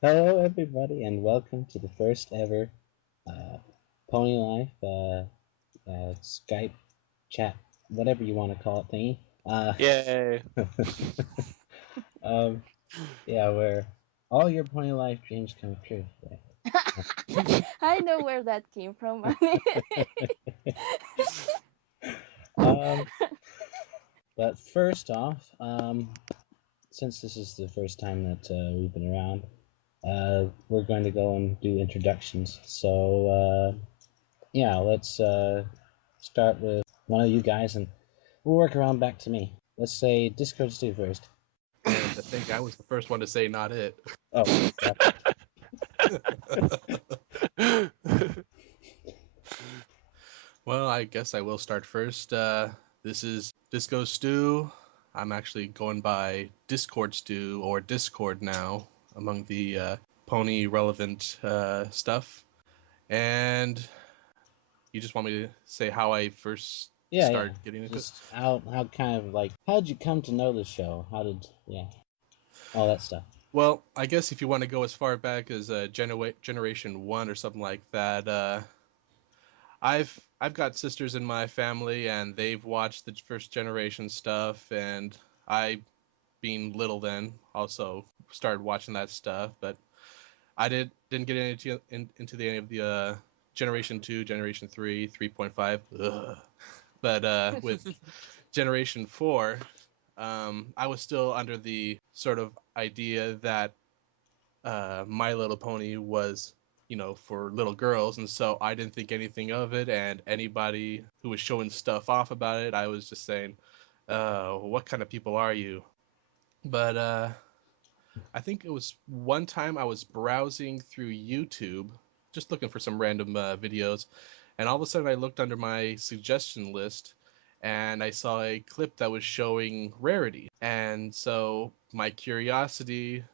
Hello, everybody, and welcome to the first ever uh, PonyLife Skype chat, whatever you want to call it, thingy. Yay! um, yeah, where all your PonyLife dreams come true. I know where that came from. um, but first off, since this is the first time that we've been around, we're going to go and do introductions. So, yeah, let's start with one of you guys, and we'll work around back to me. Let's say Discord Stu first. And I think I was the first one to say not it. Oh, Well, I guess I will start first. This is Disco Stew. I'm actually going by Discord Stew or Discord now among the pony relevant stuff. And you just want me to say how I first started getting into just it? How kind of like, how did you come to know the show? How did, all that stuff. Well, I guess if you want to go as far back as Generation 1 or something like that, I've got sisters in my family, and they've watched the first generation stuff, and I, being little then, also started watching that stuff. But I didn't get into any of the Generation 2, Generation 3, 3.5. But with Generation 4, I was still under the sort of idea that My Little Pony was, for little girls, and so I didn't think anything of it, and anybody who was showing stuff off about it, I was just saying, what kind of people are you? But I think it was one time I was browsing through YouTube, just looking for some random videos, and all of a sudden I looked under my suggestion list, and I saw a clip that was showing Rarity, and so my curiosity,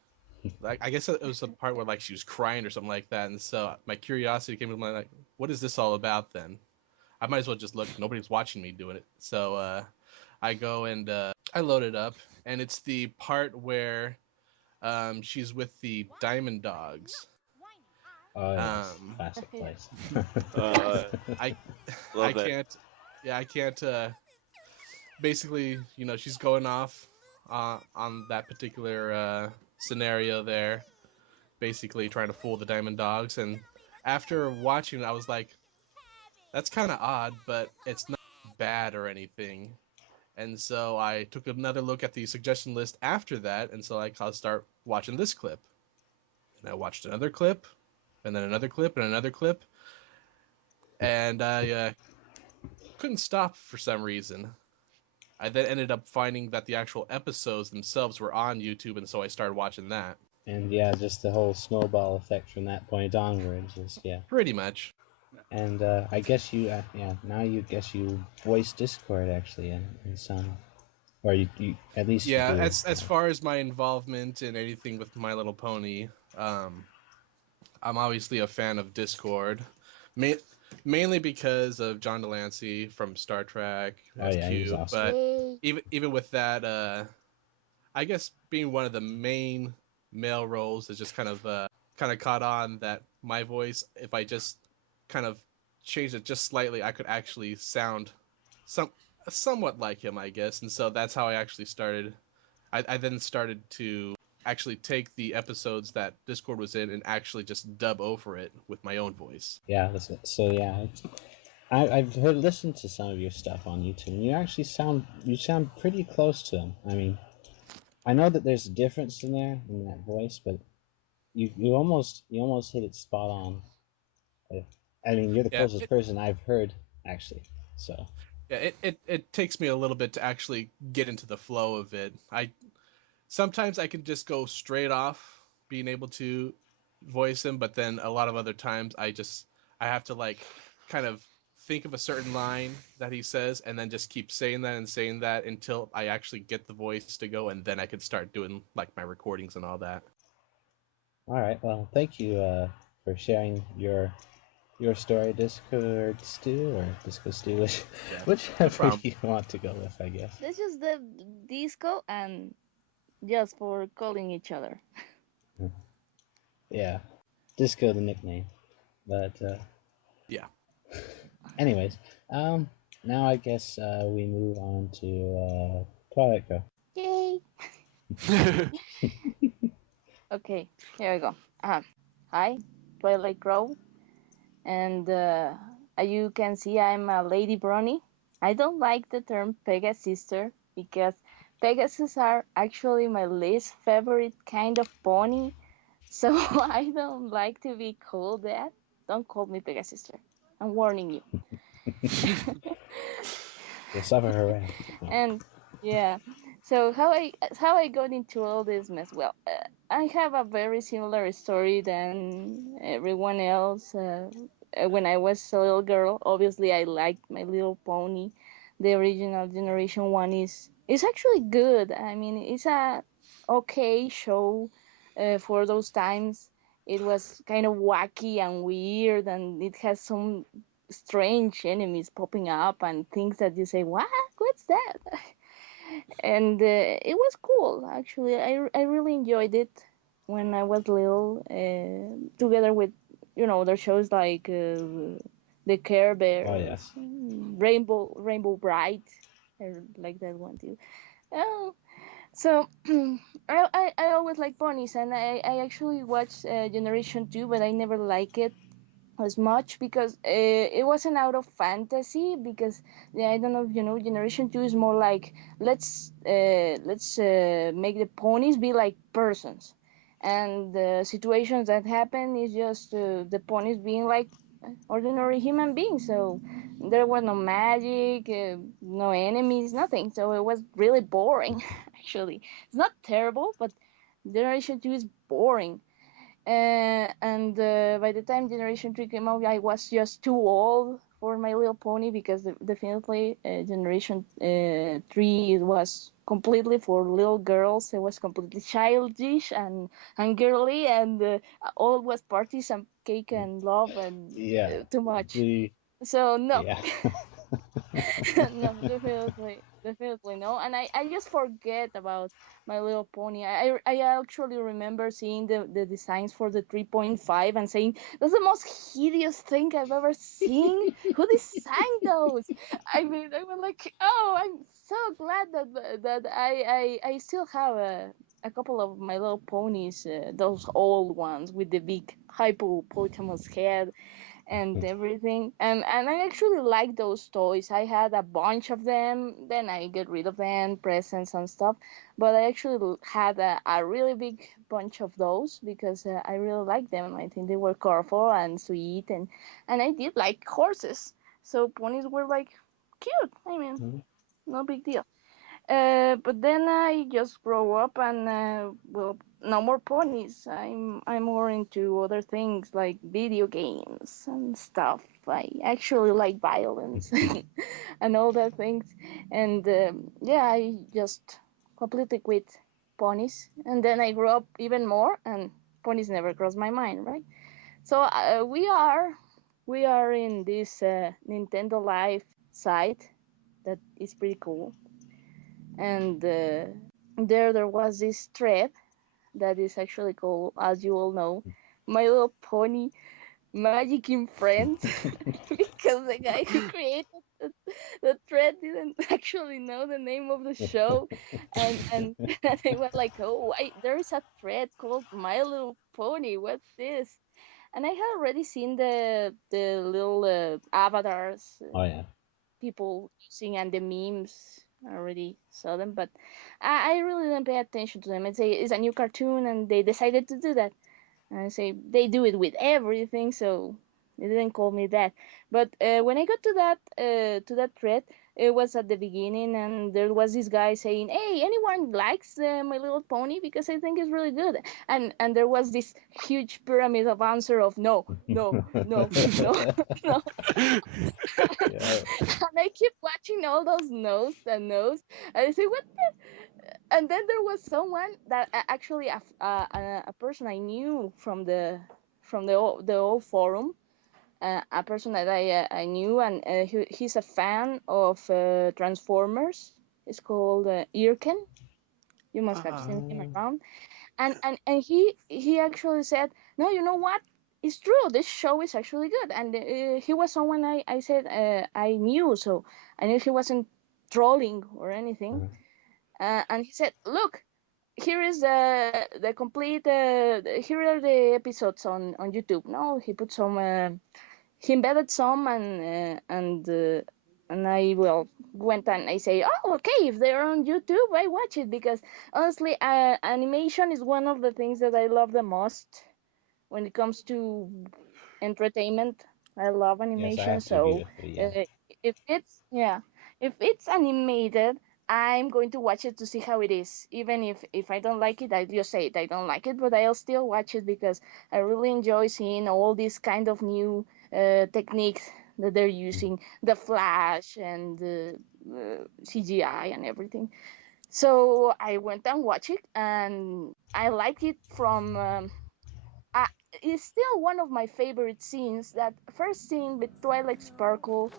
I guess it was a part where she was crying or something like that, and so my curiosity came to mind, like, what is this all about then? I might as well just look. Nobody's watching me doing it, so I go and I load it up, and it's the part where she's with the Diamond Dogs. Oh, yes. Classic place. I can't. Basically, she's going off on that particular scenario there, basically trying to fool the Diamond Dogs. And after watching it, I was like, that's kind of odd, but it's not bad or anything. And so I took another look at the suggestion list after that, and so I'll start watching this clip. And I watched another clip, and then another clip, and another clip. And I couldn't stop for some reason. I then ended up finding that the actual episodes themselves were on YouTube, and so I started watching that. And just the whole snowball effect from that point onwards is, Pretty much. And I guess you, now you voice Discord actually in some, or you at least. Yeah, you do, as far as my involvement in anything with My Little Pony, I'm obviously a fan of Discord, mainly because of John Delancey from Star Trek. He's awesome. But even with that, I guess being one of the main male roles is just kind of caught on that my voice, if I just kind of changed it just slightly, I could actually sound somewhat like him, I guess. And so that's how I actually started. I then started to actually take the episodes that Discord was in and actually just dub over it with my own voice. Yeah, that's it. So yeah, I've listened to some of your stuff on YouTube, and you actually sound pretty close to him. I mean, I know that there's a difference in that voice, but you almost hit it spot on. I mean, you're the closest person I've heard, actually. So yeah, it takes me a little bit to actually get into the flow of it. Sometimes I can just go straight off being able to voice him, but then a lot of other times I have to kind of think of a certain line that he says and then just keep saying that until I actually get the voice to go, and then I can start doing my recordings and all that. All right, well, thank you for sharing your story, Discord Stew or Disco Stew, whichever you want to go with, I guess. This is the disco and just for calling each other. Yeah, Disco the nickname. But Yeah. anyways, now I guess we move on to Twilight Girl. Yay! Okay, here we go. Hi, Twilight Girl, and you can see I'm a lady brony. I don't like the term Pegasister because Pegasus are actually my least favorite kind of pony, so I don't like to be called that. Don't call me Pegasister. I'm warning you. You'll suffer her wrath. And yeah, so how I got into all this mess? Well, I have a very similar story than everyone else. When I was a little girl, obviously I liked My Little Pony. The original Generation One is actually good. I mean, it's a okay show for those times. It was kind of wacky and weird, and it has some strange enemies popping up and things that you say, what? What's that? And it was cool, actually. I really enjoyed it when I was little, together with, other shows like the Care Bears, Oh yes. Rainbow Bright. I like that one too. Oh, so I always like ponies, and I actually watched Generation 2, but I never liked it as much because it wasn't out of fantasy, because yeah, I don't know if you know, Generation 2 is more like let's make the ponies be like persons, and the situations that happen is just the ponies being like ordinary human beings. So there was no magic, no enemies, nothing, so it was really boring. Actually, it's not terrible, but Generation 2 is boring. And by the time Generation 3 came out, I was just too old for My Little Pony, because definitely Generation 3 it was completely for little girls. It was completely childish and girly, and all was parties and cake and love and Yeah. too much. The So no. yeah. No, definitely no. And I just forget about My Little Pony. I actually remember seeing the designs for the 3.5 and saying, that's the most hideous thing I've ever seen. Who designed those? I mean, I was like, oh, I'm so glad that I still have a couple of My Little Ponies, those old ones with the big hippopotamus head and everything. And I actually like those toys. I had a bunch of them, then I get rid of them, presents and stuff. But I actually had a really big bunch of those because I really like them. I think they were colorful and sweet, and I did like horses. So ponies were like cute. I mean, Mhm. no big deal. But then I just grow up and well, no more ponies. I'm more into other things like video games and stuff. I actually like violence and all that things. And yeah, I just completely quit ponies. And then I grew up even more, and ponies never crossed my mind, right? So we are in this Nintendo Life site that is pretty cool, and there was this thread that is actually called, as you all know, My Little Pony Magic in Friends, because the guy who created the thread didn't actually know the name of the show, and they were like, oh, there is a thread called My Little Pony, what's this? And I had already seen the little avatars Oh yeah. people using, and the memes. I already saw them, but I really didn't pay attention to them. It's a new cartoon, and they decided to do that. And I say they do it with everything, so they didn't call me that. But when I got to that thread, it was at the beginning, and there was this guy saying, "Hey, anyone likes My Little Pony? Because I think it's really good." And there was this huge pyramid of answer of no, no, no, no, no. Yeah. And I keep watching all those no's and no's. And I say, what? And then there was someone that actually a person I knew from the old forum, a person that I knew, and he's a fan of Transformers. It's called Irken. You must have seen him around. And he actually said, no, you know what? It's true. This show is actually good. And he was someone I said I knew, so I knew he wasn't trolling or anything. And he said, look, here is the complete, here are the episodes on YouTube. No, he put some, he embedded some, and I went and I say, oh, okay, if they're on YouTube, I watch it, because honestly, animation is one of the things that I love the most when it comes to entertainment. I love Yes, I animation, have to agree so with you. Yeah. uh, if it's animated, I'm going to watch it to see how it is. Even if I don't like it, I just say it, I don't like it, but I'll still watch it because I really enjoy seeing all these kind of new techniques that they're using, the flash and the CGI and everything. So I went and watched it, and I like it from. Uh, it's still one of my favorite scenes. That first scene with Twilight Sparkle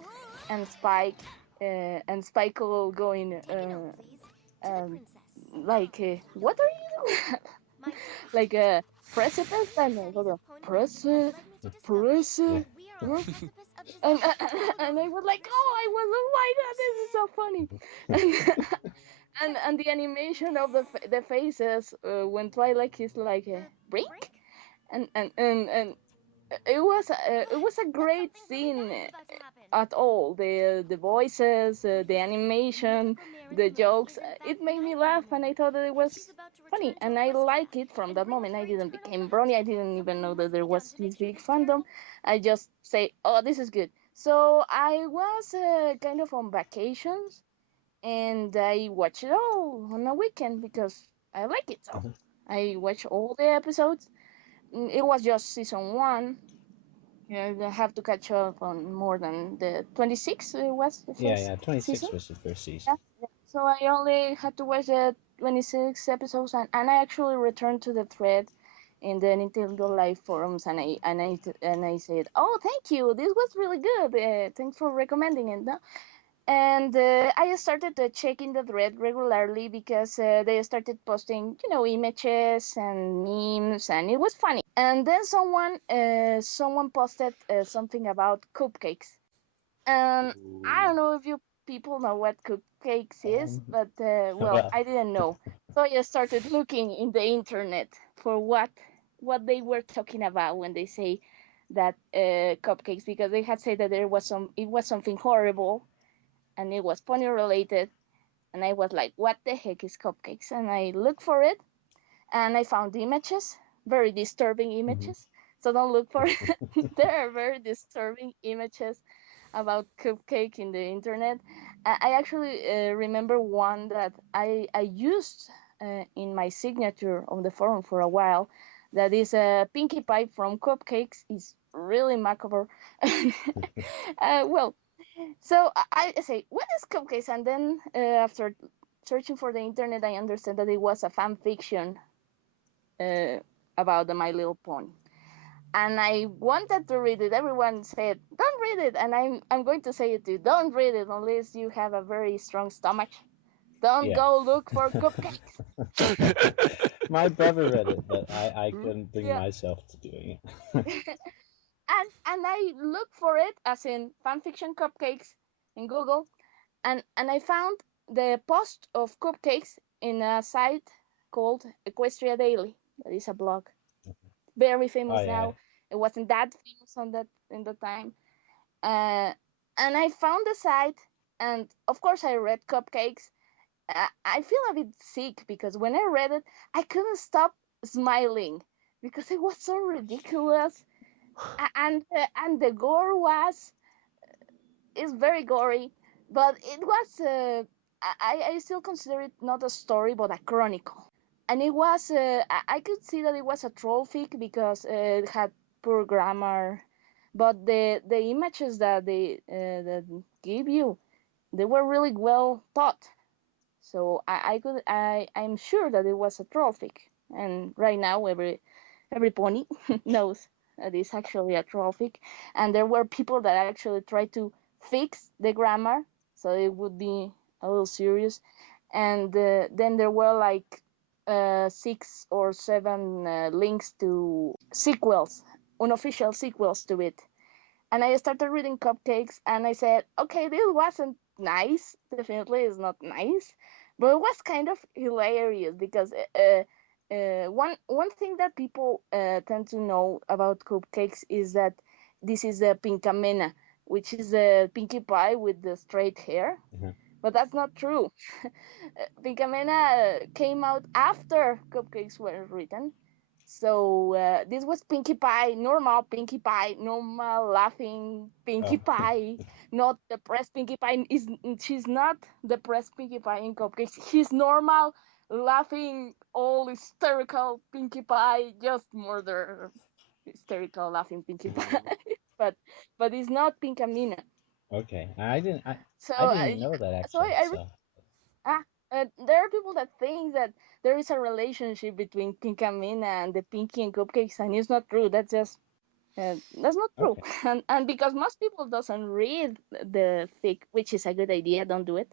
and Spike'll going like what are you doing? Like a precipice and Yeah. precipice, and and I was like, oh my god, this is so funny. And the animation of the faces when Twilight is like break, and it was a great scene at all. The voices, the animation, the jokes. It made me laugh, and I thought that it was funny, and I like it from that moment. I didn't become brony. I didn't even know that there was this big fandom. I just say, oh, this is good. So I was kind of on vacations, and I watched it all on a weekend because I like it. So I watched all the episodes. It was just season one. Yeah, I have to catch up on more than the 26 was the Yeah, first 26 season. was the first season. Yeah. So I only had to watch the 26 episodes, and I actually returned to the thread in the Nintendo Live forums, and I said, "Oh, thank you. This was really good. Thanks for recommending it." No? And I started checking the thread regularly because they started posting, images and memes, and it was funny. And then someone posted something about cupcakes. And I don't know if you people know what cupcakes is, but Well, I didn't know. So I started looking in the internet for what they were talking about when they say that cupcakes, because they had said that it was something horrible, and it was pony related, and I was like, what the heck is cupcakes? And I looked for it, and I found images, very disturbing images. So don't look for it. There are very disturbing images about cupcake in the internet. I actually remember one that I used in my signature on the forum for a while. That is a Pinkie Pie from Cupcakes. Is really macabre. Well, so I say, what is Cupcakes? And then after searching for the internet, I understand that it was a fan fiction uh, about the My Little Pony. And I wanted to read it. Everyone said, "Don't read it," and I'm going to say it too. Don't read it unless you have a very strong stomach. Don't yeah. go look for cupcakes. My brother read it, but I couldn't bring Yeah, myself to doing it. and I looked for it as in fanfiction cupcakes in Google, and I found the post of cupcakes in a site called Equestria Daily. That is a blog, very Oh famous yeah. now. It wasn't that famous on that in the time. Uh, and I found the site, and of course I read Cupcakes. I feel a bit sick because when I read it, I couldn't stop smiling because it was so ridiculous, and the gore was is very gory, but it was I still consider it not a story but a chronicle, and it was I could see that it was a troll fic because it had poor grammar, but the images that they that give you, they were really well thought. So I'm sure that it was a troll fic, and right now every pony knows that it's actually a troll fic, and there were people that actually tried to fix the grammar so it would be a little serious, and then there were like 6 or 7 links to sequels, unofficial sequels to it. And I started reading Cupcakes, and I said, okay, this wasn't nice. Definitely is not nice, but it was kind of hilarious because one thing that people tend to know about Cupcakes is that this is a Pinkamena, which is a Pinkie Pie with the straight hair. Mhm. But that's not true. Pinkamena came out after Cupcakes were written. So this was Pinkie Pie, normal laughing Pinkie Oh. Pie, not depressed Pinkie Pie. She's not depressed Pinkie Pie in Cupcakes. She's normal, laughing, all hysterical Pinkie Pie, just murder hysterical laughing Pinkie Pie. but it's not Pinkamena. Okay. I didn't So know that so actually. I So Ah, there are people that think that there is a relationship between Pinkamena and the Pinkie and Cupcakes, and it's not true. That's not true. okay. And because most people doesn't read the fic, which is a good idea, don't do it.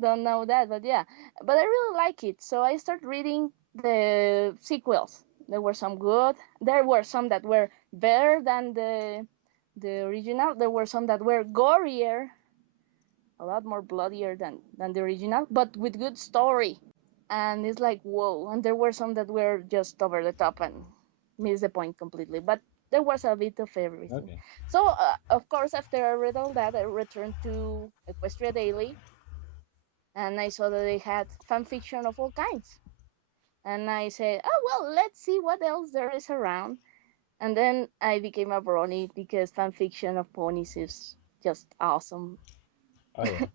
Don't know that, but yeah. But I really like it, so I started reading the sequels. There were some good. There were some that were better than the original. There were some that were gorier, a lot more bloodier than the original, but with good story. And it's like, whoa. And there were some that were just over the top and missed the point completely. But there was a bit of everything. Okay. So, of course, after I read all that, I returned to Equestria Daily, and I saw that they had fan fiction of all kinds. And I said, oh, well, let's see what else there is around. And then I became a brony because fan fiction of ponies is just awesome. Oh yeah.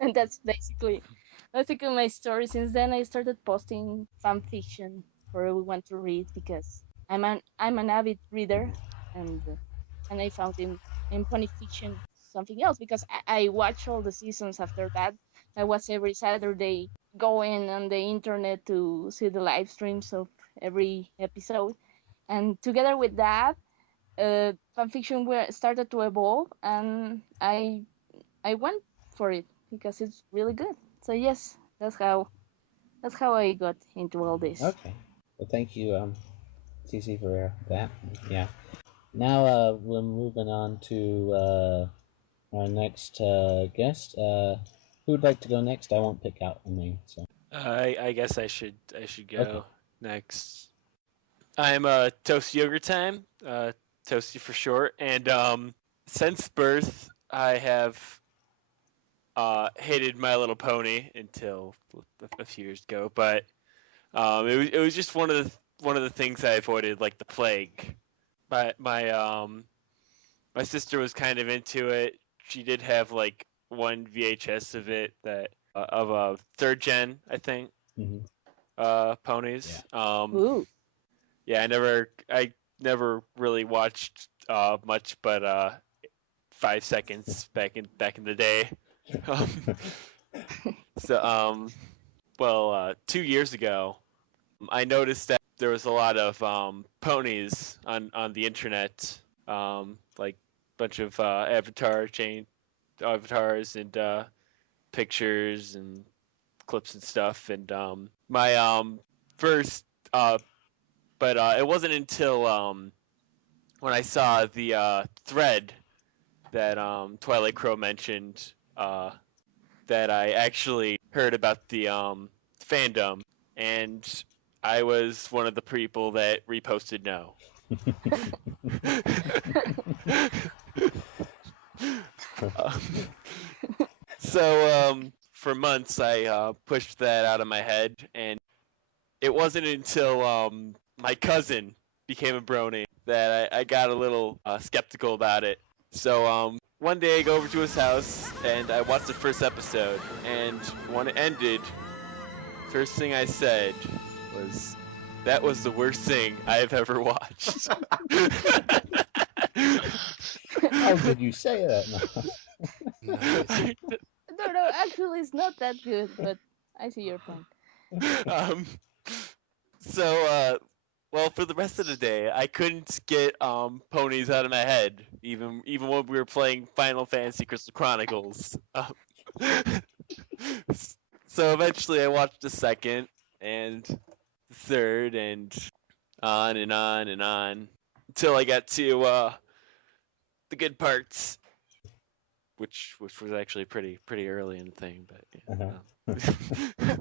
And that's basically my story. Since then, I started posting fan fiction for everyone to read because I'm an avid reader, and I found in pony fiction something else because I watch all the seasons after that. I was every Saturday going on the internet to see the live streams of every episode, and together with that, fan fiction started to evolve, and I went for it because it's really good. So yes, that's how I got into all this. Okay. Well, thank you, CC, for that. Yeah. Now, we're moving on to our next guest. Who would like to go next? I won't pick out a name. So. I guess I should go Okay. next. I'm Toasty Yogurt Time, Toasty for short, and since birth I have hated My Little Pony until a few years ago, but it was just one of the things I avoided like the plague. My sister was kind of into it. She did have like one VHS of it that of a third gen, I think, ponies. Ooh. Yeah, I never really watched much, but 5 seconds back in the day. So well, 2 years ago, I noticed that there was a lot of ponies on the internet, like bunch of avatars and pictures and clips and stuff. And my first, but it wasn't until when I saw the thread that Twilight Crow mentioned that I actually heard about the fandom, and I was one of the people that reposted no. So for months I pushed that out of my head, and it wasn't until my cousin became a brony that I got a little skeptical about it. So one day I go over to his house and I watched the first episode, and when it ended, first thing I said was, "That was the worst thing I have ever watched." How could you say that? No. No, actually, it's not that good, but I see your point. So well, for the rest of the day, I couldn't get ponies out of my head, even when we were playing Final Fantasy Crystal Chronicles. So eventually, I watched a second, and the third, and on and on and on until I got to the good parts, which was actually pretty early in the thing, but Uh-huh. Yeah.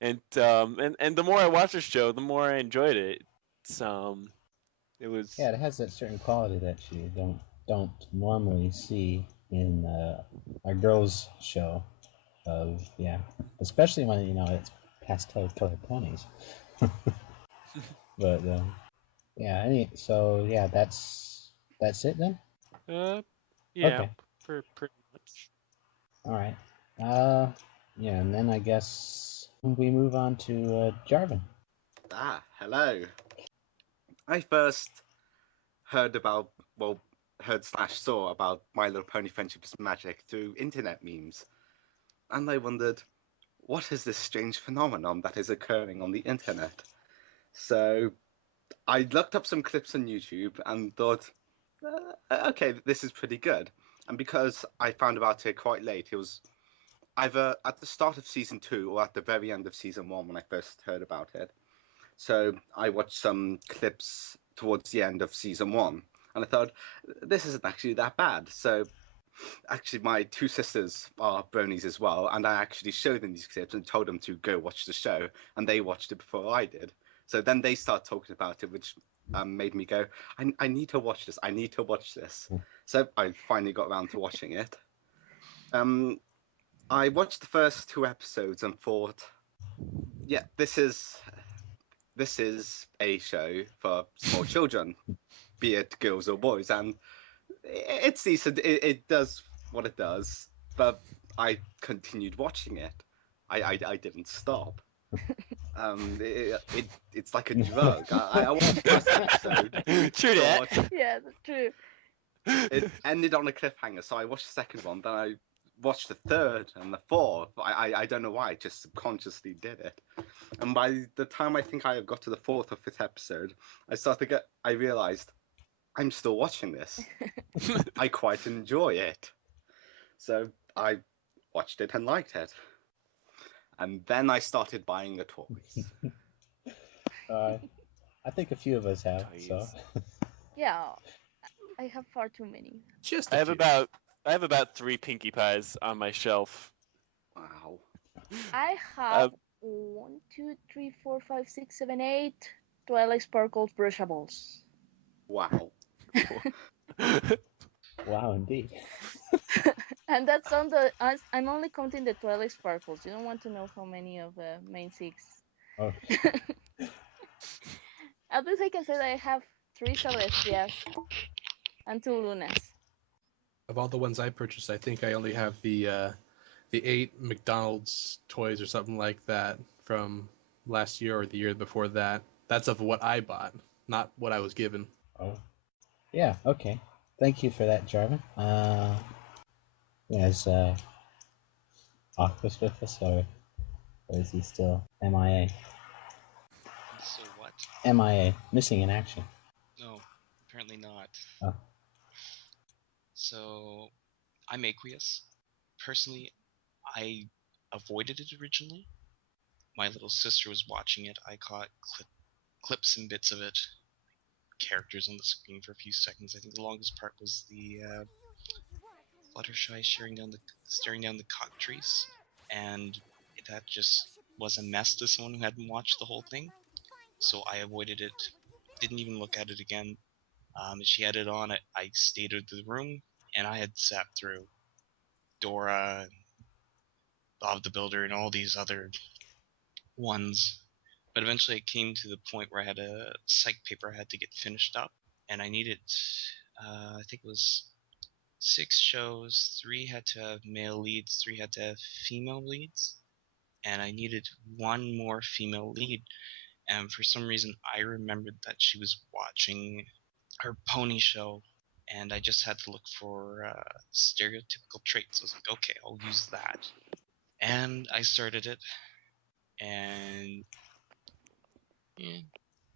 and the more I watched the show, the more I enjoyed it. It's it was Yeah, it has that certain quality that you don't normally see in a girls' show. Especially when it's pastel colored ponies. But so yeah, that's it then. yeah, Okay, pretty much. all right. Yeah, and then I guess we move on to Jarvin. Hello. I first heard about, well, heard/saw about My Little Pony Friendship is Magic through internet memes. And I wondered, what is this strange phenomenon that is occurring on the internet? So I looked up some clips on YouTube and thought, okay, this is pretty good. And because I found about it quite late, it was either at the start of season 2 or at the very end of season 1 when I first heard about it. So I watched some clips towards the end of season 1, and I thought, this isn't actually that bad. So actually, my two sisters are bronies as well, and I actually showed them these clips and told them to go watch the show, and they watched it before I did. So then they start talking about it, which made me go, I need to watch this. I need to watch this. So I finally got around to watching it. I watched the first 2 episodes and thought, yeah, this is a show for small children, be it girls or boys, and it's decent. It does what it does, but I continued watching it. I didn't stop. It's like a drug. I watched the first episode. True that. thought Yeah, that's true. It ended on a cliffhanger, so I watched the second one. Then I watched the third and the fourth. I don't know why. I just subconsciously did it. And by the time I think I got to the 4th or 5th episode, I realized I'm still watching this. I quite enjoy it. So I watched it and liked it. And then I started buying the toys. I think a few of us have. So Yeah, I have far too many. Just I a have few. about 3 Pinkie Pies on my shelf. Wow. I have 1, 2, 3, 4, 5, 6, 7, 8 Twilight Sparkle brushables. Wow. wow, indeed. And that's on the. I'm only counting the Twilight Sparkles. You don't want to know how many of the main 6. Oh, At least I can say that I have 3 Celestias and 2 Lunas. Of all the ones I purchased, I think I only have the 8 McDonald's toys or something like that from last year or the year before that. That's of what I bought, not what I was given. oh, yeah. Okay. Thank you for that, Jarvin. Is Aquas with us, or is he still MIA? So what? MIA, missing in action. No, apparently not. Oh. So, I'm aqueous. Personally, I avoided it originally. My little sister was watching it. I caught clips and bits of it. Characters on the screen for a few seconds. I think the longest part was the Fluttershy staring down the cockatrice, and that just was a mess to someone who hadn't watched the whole thing. So I avoided it. Didn't even look at it again. She had it on. I stayed out of the room, and I had sat through Dora, and Bob the Builder, and all these other ones. But eventually it came to the point where I had a psych paper I had to get finished up, and I needed, I think it was 6 shows. 3 had to have male leads, 3 had to have female leads, and I needed 1 more female lead. And for some reason, I remembered that she was watching her pony show, and I just had to look for stereotypical traits. I was like, okay, I'll use that. And I started it, and yeah,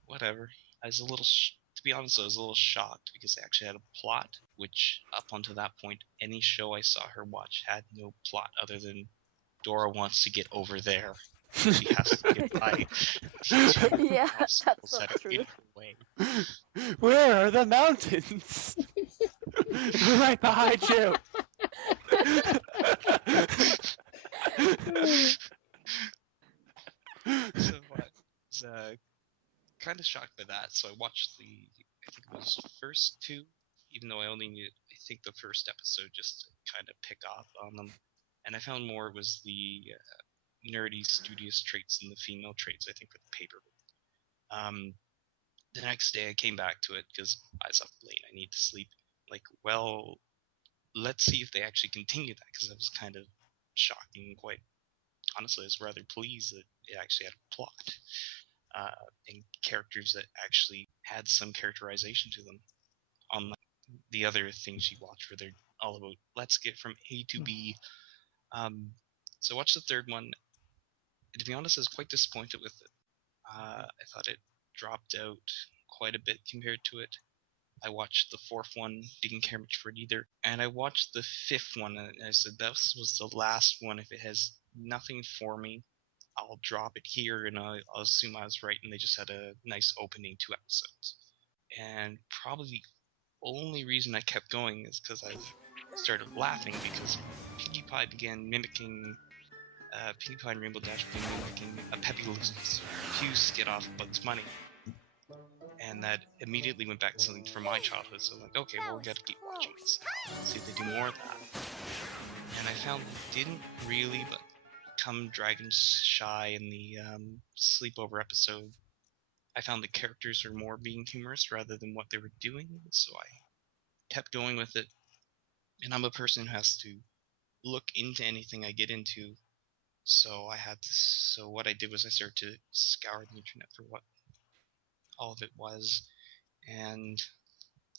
whatever. I was a little, to be honest, I was a little shocked because I actually had a plot, which up until that point, any show I saw her watch had no plot other than Dora wants to get over there. She has to get by. Yeah, Obstacles that's so that are in true. her way. Where are the mountains? Right behind you. So I was kind of shocked by that. So I watched I think it was first two, even though I only needed, I think, the first episode just to kind of pick off on them. And I found more was the nerdy, studious traits than the female traits, I think, for the paper. The next day I came back to it because I was up late. I need to sleep. Like, well, let's see if they actually continue that, because that was kind of shocking. Quite honestly, I was rather pleased that it actually had a plot and characters that actually had some characterization to them. Unlike the other things you watch, where they're all about let's get from A to B. So I watched the third one. To be honest, I was quite disappointed with it. I thought it dropped out quite a bit compared to it. I watched the fourth one, didn't care much for it either. And I watched the fifth one, and I said this was the last one. If it has nothing for me, I'll drop it here, and I'll assume I was right, and they just had a nice opening 2 episodes. And probably the only reason I kept going is because I started laughing, because Pinkie Pie began mimicking Pinkie Pie and Rainbow Dash began mimicking a Pepe Le Pew skit off Bugs Bunny. And that immediately went back to something from my childhood. So I'm like, okay, well, we gotta keep watching this. See if they do more of that. And I found they didn't really become Dragon Shy in the sleepover episode. I found the characters are more being humorous rather than what they were doing. So I kept going with it. And I'm a person who has to look into anything I get into. So so what I did was I started to scour the internet for what all of it was. And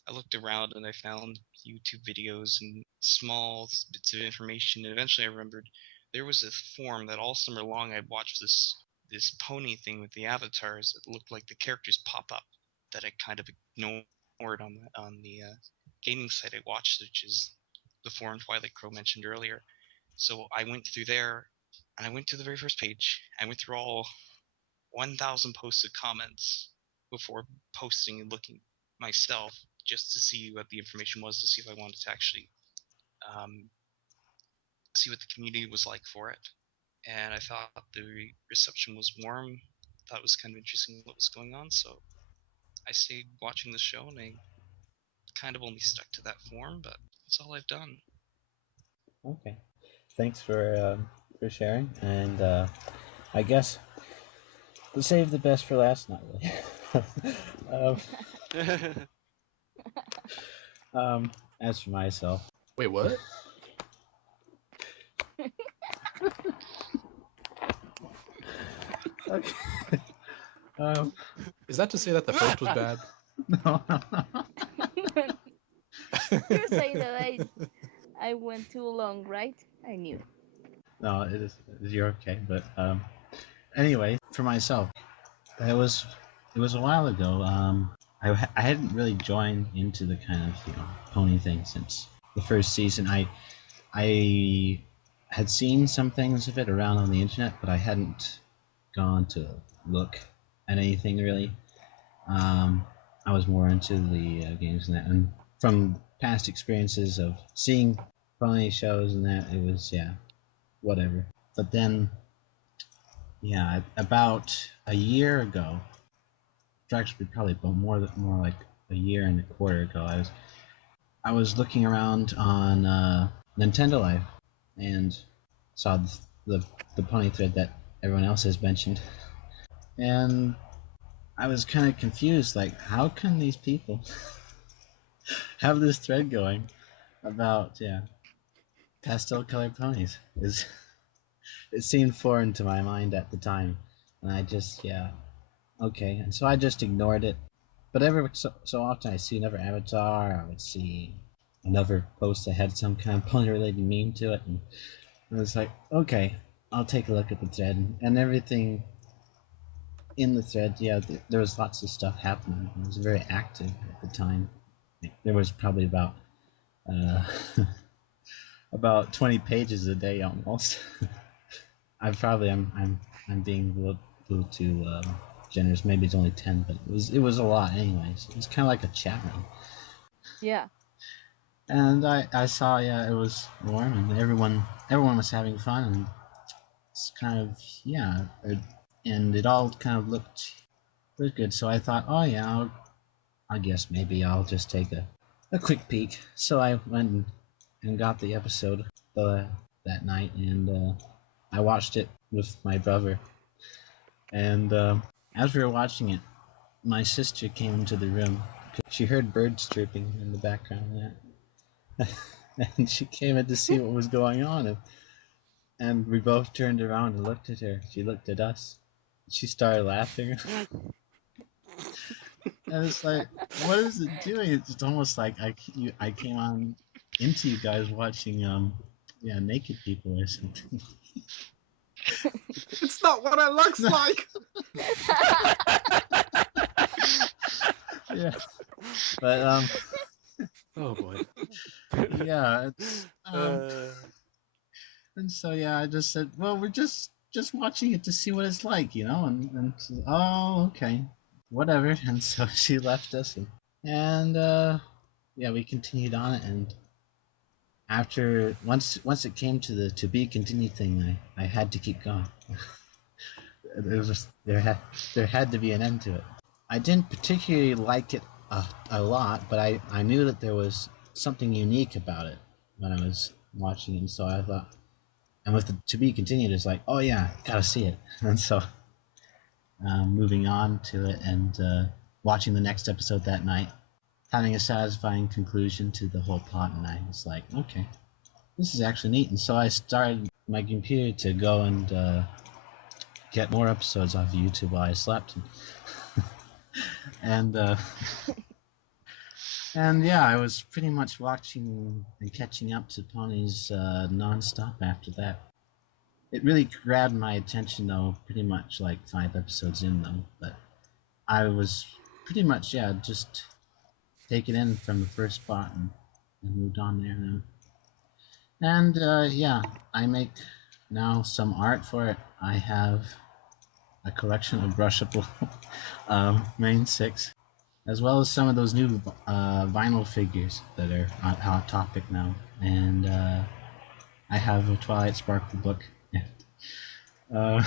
I looked around and I found YouTube videos and small bits of information. And eventually I remembered there was a forum that all summer long I'd watched this pony thing with the avatars that looked like the characters pop up, that I kind of ignored on the gaming site I watched, which is the forum Twilight Crow mentioned earlier. So I went through there, and I went to the very first page. I went through all 1,000 posted comments before posting and looking myself, just to see what the information was, to see if I wanted to actually see what the community was like for it. And I thought the reception was warm. Thought it was kind of interesting what was going on, so I stayed watching the show, and I kind of only stuck to that form, but that's all I've done. Okay, thanks for sharing, and I guess to save the best for last, not really. As for myself, Wait, what? okay. Is that to say that the first was bad? No. You say that I went too long, right? I knew. No, it is. You're okay, but anyway, for myself, it was a while ago. I hadn't really joined into the kind of pony thing since the first season. I had seen some things of it around on the internet, but I hadn't gone to look at anything really. I was more into the games and that, and from past experiences of seeing pony shows and that, it was whatever. But then, about a year ago, actually probably more like a year and a quarter ago, I was looking around on Nintendo Life and saw the pony thread that everyone else has mentioned, and I was kind of confused. Like, how can these people have this thread going about pastel colored ponies? It seemed foreign to my mind at the time, and I just okay, and so I just ignored it. But every so often I see another avatar, I would see another post that had some kind of pony-related meme to it, and I was like, okay, I'll take a look at the thread, and everything in the thread, there was lots of stuff happening. It was very active at the time. There was probably about about 20 pages a day almost. I'm I'm being a little too generous. Maybe it's only 10, but it was a lot anyways. It was kind of like a chat room. Yeah. And I saw, yeah, it was warm and everyone was having fun, and it's kind of, yeah, and it all kind of looked good. So I thought, oh yeah, I guess maybe I'll just take a quick peek. So I went and got the episode that night, and I watched it with my brother. And as we were watching it, my sister came into the room. She heard birds chirping in the background, and she came in to see what was going on. And we both turned around and looked at her. She looked at us. She started laughing. And it's like, what is it doing? It's almost like I came on into you guys watching naked people or something. It's not what it looks like. Yeah, but Oh boy. yeah, it's and so yeah, I just said, well, we're just watching it to see what it's like, and oh, okay, whatever. And so she left us, and yeah, we continued on it, and after once it came to the to be continued thing, I had to keep going. It was just, there had to be an end to it. I didn't particularly like it a lot, but I knew that there was something unique about it when I was watching it, and so I thought, and with the to be continued, it's like, oh yeah, gotta see it. And so moving on to it, and watching the next episode that night, having a satisfying conclusion to the whole plot, and I was like, okay, this is actually neat. And so I started my computer to go and get more episodes off of YouTube while I slept, and and yeah, I was pretty much watching and catching up to ponies non-stop after that. It really grabbed my attention, though, pretty much like 5 episodes in, though. But I was pretty much, yeah, just taken in from the first spot and moved on there now. And yeah, I make now some art for it. I have a collection of brushable main 6, as well as some of those new vinyl figures that are on hot topic now. And I have a Twilight Sparkle book. Uh,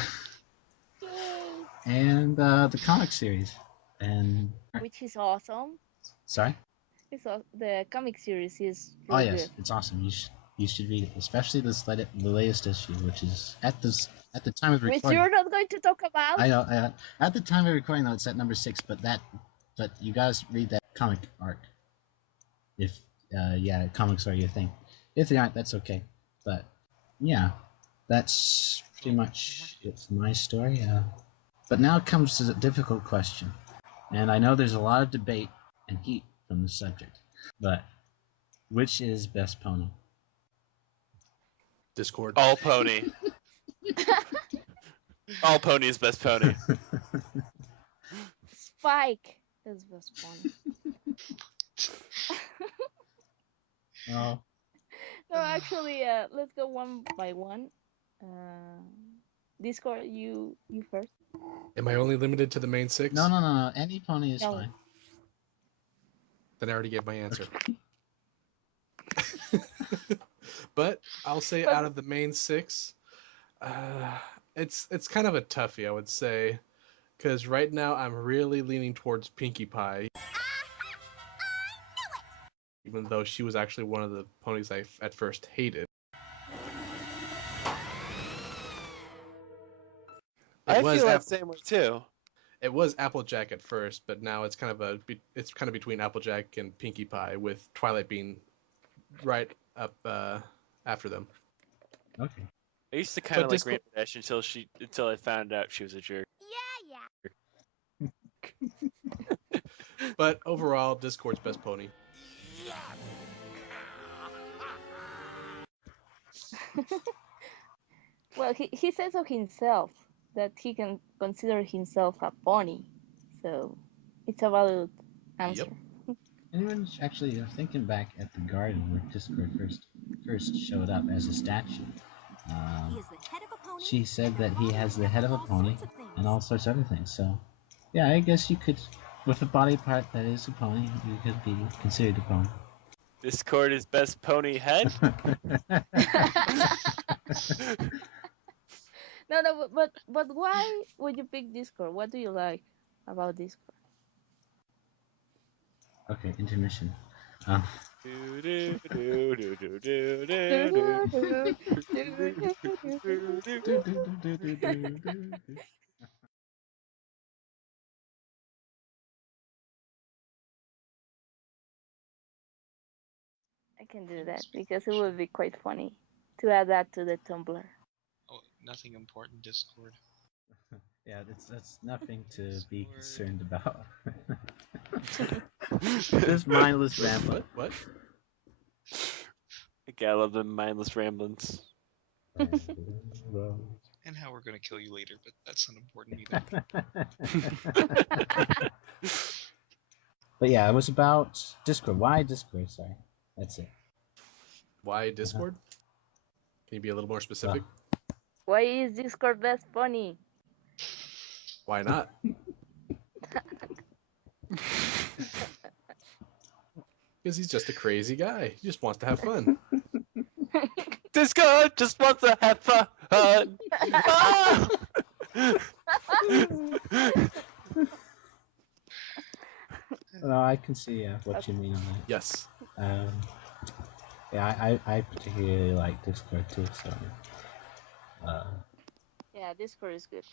and the comic series. And Which is awesome. sorry? The comic series is Oh really yes, good. it's awesome. You should read it, especially the latest issue, which is at the time of recording. Which you're not going to talk about. I know. At the time of recording, though, it's at number 6. But you guys read that comic arc. If yeah, comics are your thing. If they aren't, that's okay. But yeah, that's pretty much it for my story. But now comes to the difficult question, and I know there's a lot of debate and heat from the subject. But which is best pony? Discord. All pony. All pony is best pony. Spike is best pony. Oh. No, actually, let's go one by one. Discord, you first. Am I only limited to the main 6? No. Any pony is No. fine. Then I already gave my answer. But I'll say out of the main 6, it's kind of a toughie, I would say, because right now I'm really leaning towards Pinkie Pie. Even though she was actually one of the ponies I at first hated. I feel that same way too. It was Applejack at first, but now it's kind of between Applejack and Pinkie Pie, with Twilight being right up after them. Okay. I used to kind of like Rainbow Dash until I found out she was a jerk. Yeah. But overall, Discord's best pony. Well, he says of himself that he can consider himself a pony, so it's a valid answer. Yep. Anyone actually thinking back at the garden where Discord first showed up as a statue? she said that he has the head of a pony and all sorts of other things. So, yeah, I guess you could, with a body part that is a pony, you could be considered a pony. Discord is best pony head. No, but why would you pick Discord? What do you like about Discord? Okay, intermission. I can do that because it would be quite funny to add that to the Tumblr. Oh, nothing important, Discord. Yeah, that's nothing to be concerned about. Discord. Just mindless rambling. What? I love the mindless ramblings. And how we're gonna kill you later, but that's not important either. But yeah, it was about Discord. Why Discord? Sorry, that's it. Why Discord? Can you be a little more specific? Why is Discord best funny? Why not? Because he's just a crazy guy. He just wants to have fun. Discord just wants to have fun. Ah! No, I can see what you mean on that. Yes. Yeah, I particularly like Discord too. So. Yeah, Discord is good.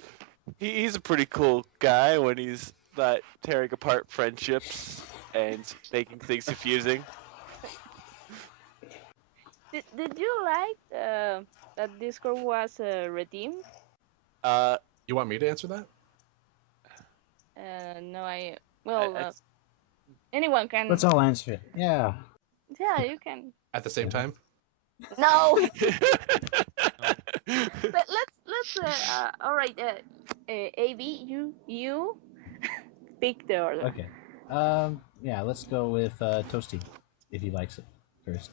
He's a pretty cool guy when he's not tearing apart friendships and making things confusing. Did you like that Discord was redeemed? You want me to answer that? No, anyone can. Let's all answer it. Yeah. Yeah, you can. At the same time? No. But let's all right. Av, you pick the order. Okay. Yeah, let's go with Toasty, if he likes it first.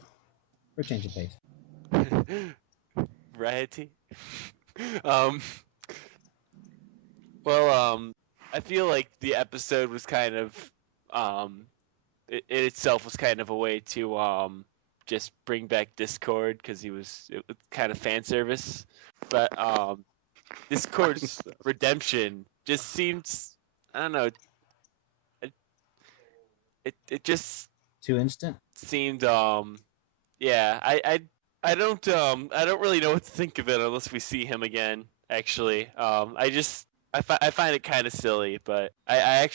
For change of pace. Variety. I feel like the episode was kind of it itself was kind of a way to just bring back Discord because it was kind of fan service, but Discord's redemption just seems, I don't know, it just Too instant. seemed yeah, I don't really know what to think of it unless we see him again. Actually, I find it kind of silly, but I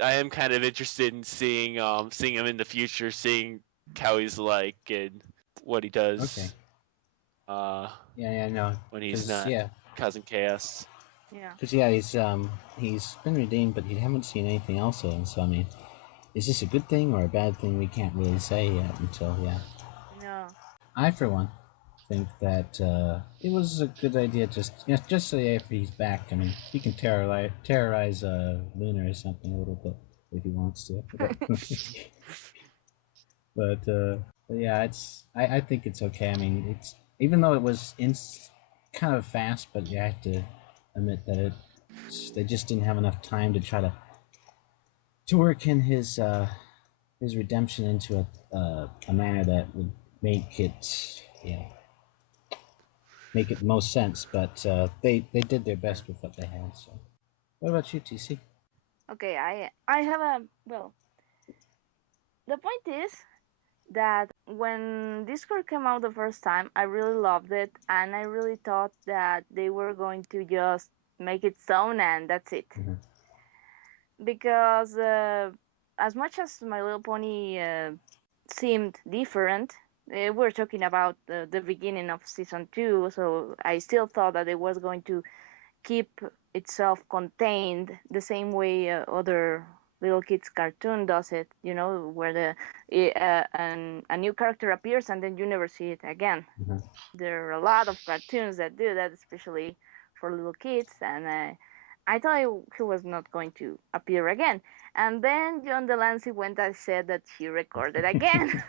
am kind of interested in seeing him in the future, seeing how he's like and what he does. Okay. Yeah, no. When he's not causing chaos. Yeah. Because he's been redeemed, but you haven't seen anything else of him. So I mean, is this a good thing or a bad thing? We can't really say yet until No. I, for one, think that it was a good idea. Just say after he's back. I mean, he can terrorize Luna or something a little bit if he wants to. But yeah, I think it's okay. I mean, it's even though it was kind of fast, but you have to admit that they just didn't have enough time to try to work in his redemption into a manner that would make it most sense. But they did their best with what they had. So, what about you, TC? Okay, I have the point is that when Discord came out the first time, I really loved it, and I really thought that they were going to just make it sound and that's it. Mm-hmm. Because as much as My Little Pony seemed different, we're talking about the beginning of season 2, so I still thought that it was going to keep itself contained the same way other little kids cartoon does it, where a new character appears and then you never see it again. Mm-hmm. There are a lot of cartoons that do that, especially for little kids, and I thought he was not going to appear again. And then John Delancey went and said that he recorded again.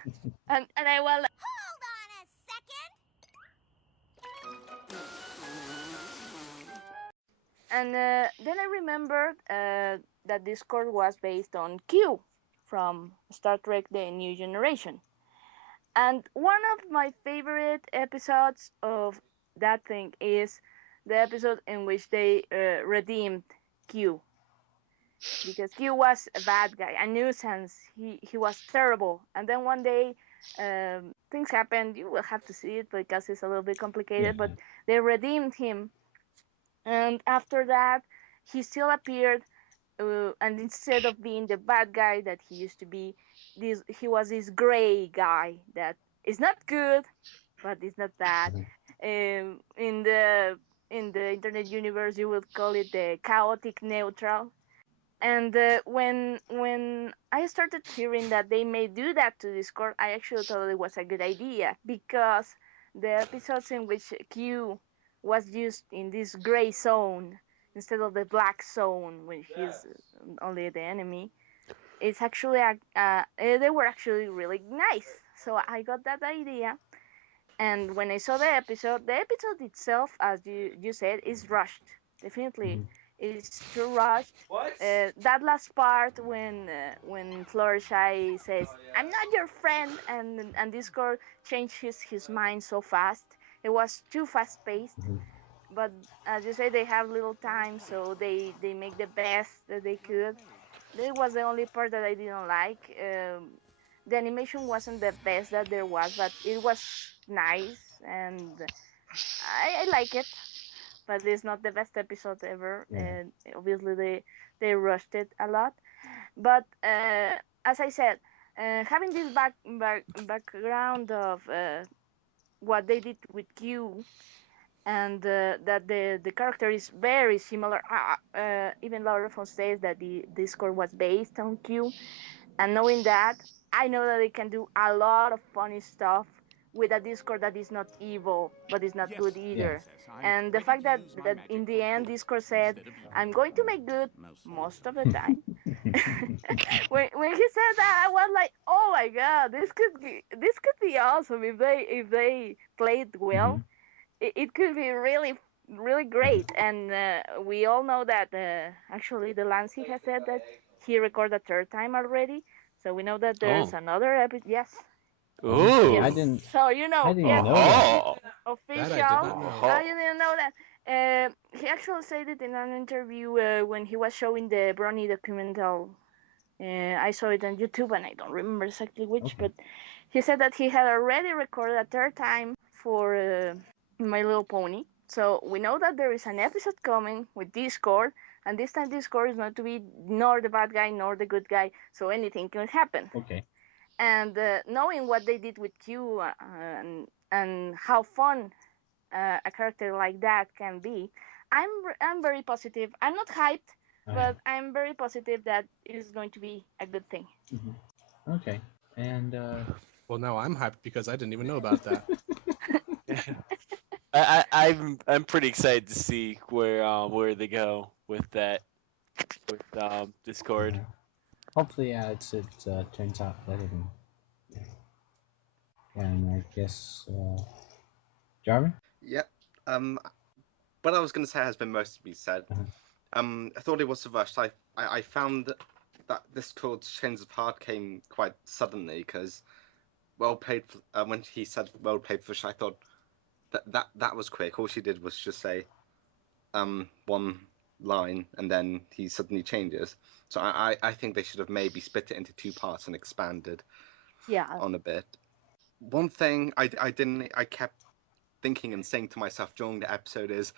and I was like, Hold on a second. And then I remembered that Discord was based on Q from Star Trek: The New Generation. And one of my favorite episodes of that thing is the episode in which they redeemed Q. Because Q was a bad guy, a nuisance. He was terrible. And then one day, things happened. You will have to see it because it's a little bit complicated. Yeah. But they redeemed him, and after that, he still appeared. And instead of being the bad guy that he used to be, he was this gray guy that is not good, but it's not bad. In the internet universe, you would call it the chaotic neutral. And when I started hearing that they may do that to Discord, I actually thought it was a good idea, because the episodes in which Q was used in this gray zone instead of the black zone when he's only the enemy, it's actually they were actually really nice. So I got that idea, and when I saw the episode itself, as you said, is rushed. Definitely, it's too rushed. That last part when Fluttershy says, "I'm not your friend," and Discord changes his mind so fast. It was too fast paced. But as you say, they have little time, so they make the best that they could. That was the only part that I didn't like. The animation wasn't the best that there was, but it was nice, and I like it. But it's not the best episode ever, and obviously they rushed it a lot. But as I said, having this background of what they did with Q, and that the character is very similar. Even Laura Fon says that the Discord was based on Q, and knowing that, I know that they can do a lot of funny stuff with a Discord that is not evil, but is not good either. And the fact that in the end Discord said, "I'm going to make good most of the time." when he said that, I was like, "Oh my god, this could be awesome if they played well. It could be really really great." And we all know that actually Delancey has said that he recorded a third time already, so we know that there's another episode. Yes. Ooh. Yes. I didn't. So you know, I didn't yes, know that. Oh. official. That I did not know. You didn't know that. He actually said it in an interview when he was showing the Brony documental. I saw it on YouTube, and I don't remember exactly which, but he said that he had already recorded a third time for My Little Pony. So we know that there is an episode coming with Discord, and this time Discord is not to be nor the bad guy nor the good guy, so anything can happen. Okay. And knowing what they did with Q and how fun a character like that can be, I'm very positive. I'm not hyped, but I'm very positive that it is going to be a good thing. Okay. And Well, now I'm hyped because I didn't even know about that. I'm pretty excited to see where they go with that with Discord. hopefully, it turns out better than. And I guess Jarvin. Yep. What I was going to say has been mostly said. I thought it was rushed. I found that this chord's Chains of Heart came quite suddenly because well played. When he said well played Fish, I thought that was quick. All she did was just say one line and then he suddenly changes. So I think they should have maybe split it into two parts and expanded on a bit. One thing I kept thinking and saying to myself during the episode is,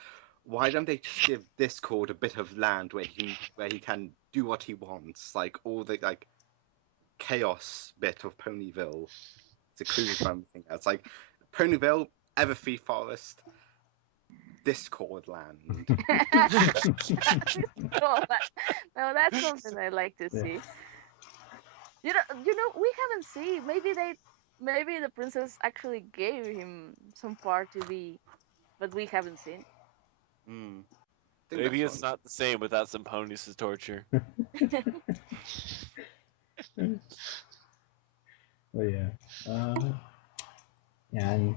why don't they just give Discord a bit of land where he can do what he wants, like all the like chaos bit of Ponyville, secluded from everything else, like Ponyville, Everfree Forest, Discord land. No, that's something I like to see. You know, we haven't seen. Maybe the princess actually gave him some part to be, but we haven't seen. Maybe it's not the same without some ponies to torture. Oh yeah. Yeah, and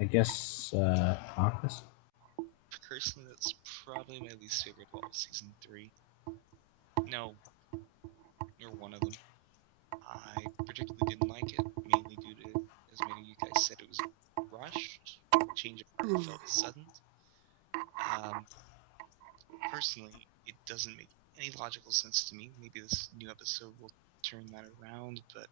I guess Marcus. personally, that's probably my least favorite of all of season 3. No, you're one of them. I particularly didn't like it, mainly due to, as many of you guys said, it was rushed. Change of heart felt sudden. Personally, it doesn't make any logical sense to me. Maybe this new episode will turn that around, but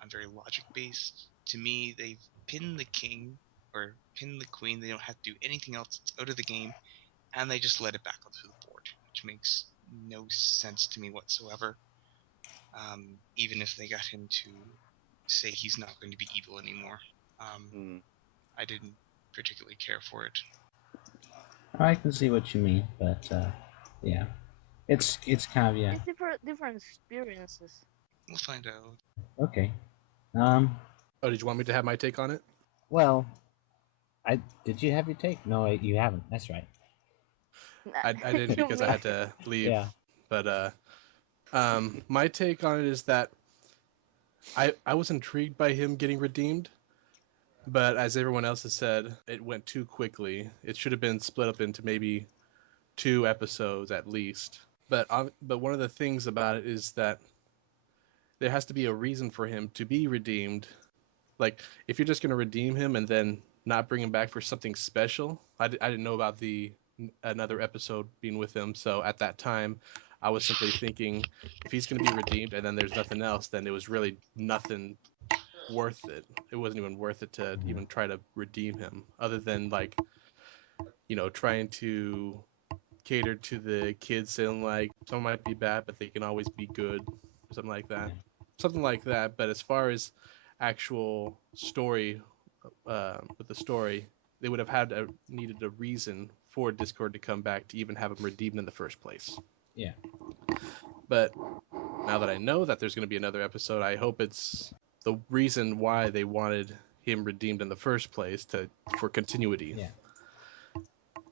I'm very logic-based. To me, they've pinned the king, or pinned the queen. They don't have to do anything else. It's out of the game, and they just let it back onto the board, which makes no sense to me whatsoever. Even if they got him to say he's not going to be evil anymore. I didn't particularly care for it. I can see what you mean, but yeah, it's kind of It's different experiences. We'll find out. Okay. Oh, did you want me to have my take on it? Well, did you have your take? No, you haven't. That's right. I didn't because I had to leave. Yeah. But my take on it is that I was intrigued by him getting redeemed, but as everyone else has said, it went too quickly. It should have been split up into maybe 2 episodes at least. But one of the things about it is that there has to be a reason for him to be redeemed. Like, if you're just going to redeem him and then not bring him back for something special, I didn't know about another episode being with him, so at that time, I was simply thinking, if he's going to be redeemed and then there's nothing else, then it was really nothing worth it. It wasn't even worth it to even try to redeem him, other than, like, trying to cater to the kids, saying, like, some might be bad, but they can always be good, or something like that. Something like that, but as far as actual story, with the story, they would have needed a reason for Discord to come back to even have him redeemed in the first place. Yeah. But now that I know that there's going to be another episode, I hope it's the reason why they wanted him redeemed in the first place, for continuity. Yeah.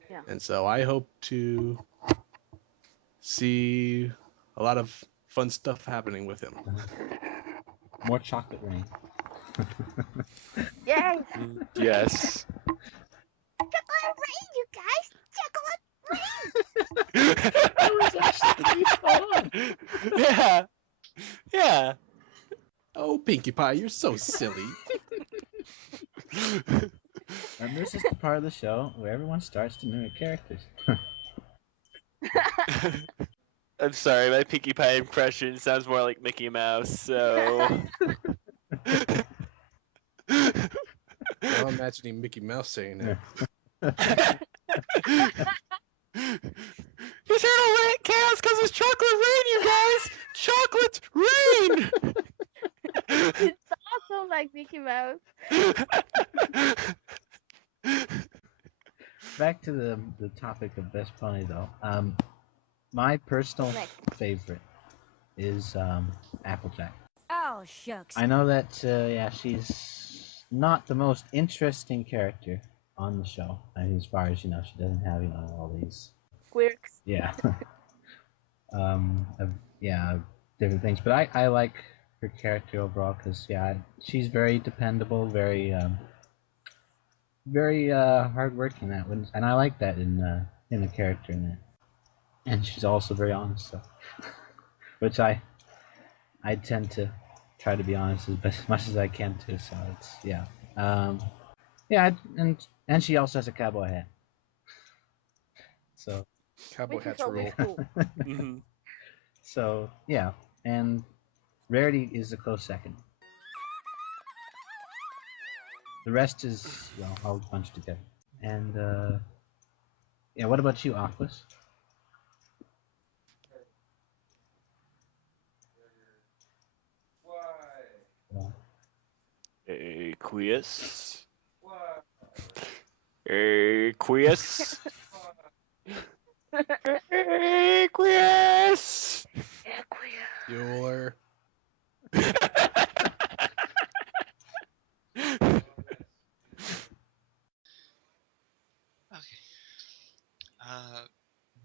Yeah. And so I hope to see a lot of fun stuff happening with him. More chocolate rain. Yay! Yes. Chocolate rain, you guys! Chocolate rain! That was actually fun. Yeah. Yeah. Oh, Pinkie Pie, you're so silly. And this is the part of the show where everyone starts to mimic characters. I'm sorry, my Pinkie Pie impression sounds more like Mickey Mouse, so. Now I'm imagining Mickey Mouse saying it. He's here to rant chaos because it's chocolate rain, you guys! Chocolate rain! It sounds like Mickey Mouse. Back to the topic of best pony, though. My personal favorite is Applejack. Oh, shucks. I know that she's not the most interesting character on the show. I mean, as far as she doesn't have all these Quirks. yeah different things. But I like her character overall because she's very dependable, very hardworking. And I like that in a character in that. And she's also very honest, so which I tend to try to be honest as much as I can too. So it's and she also has a cowboy hat. So Cowboy hats rule. Cool. Mhm. So yeah, and Rarity is a close second. The rest is all bunched together. And what about you, Aquas? Aqueous. Aqueous. Aqueous. Bueller. Okay.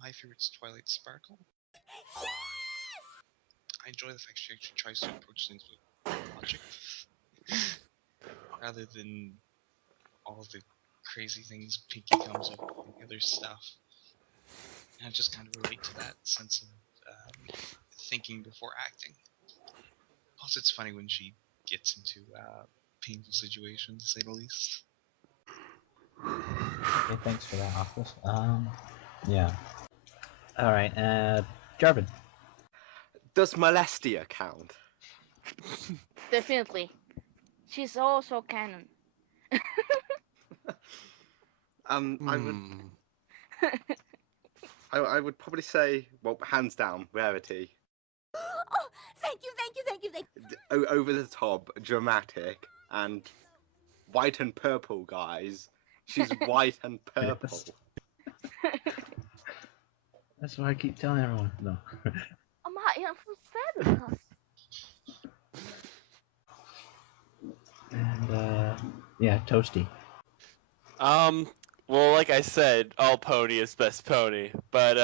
My favorite's Twilight Sparkle. I enjoy the fact she actually tries to approach things with logic, rather than all the crazy things Pinkie comes up with and the other stuff. And I just kind of relate to that sense of thinking before acting. Plus, it's funny when she gets into painful situations, to say the least. Okay, thanks for that, Office. Yeah. All right, Jarvin. Does Molestia count? Definitely. She's also canon. I would probably say, well, hands down, Rarity. Oh, thank you. Over the top, dramatic, and white and purple, guys. She's white and purple. That's what I keep telling everyone. No. I am from Saturn. And yeah, Toasty. Well, like I said, all pony is best pony. But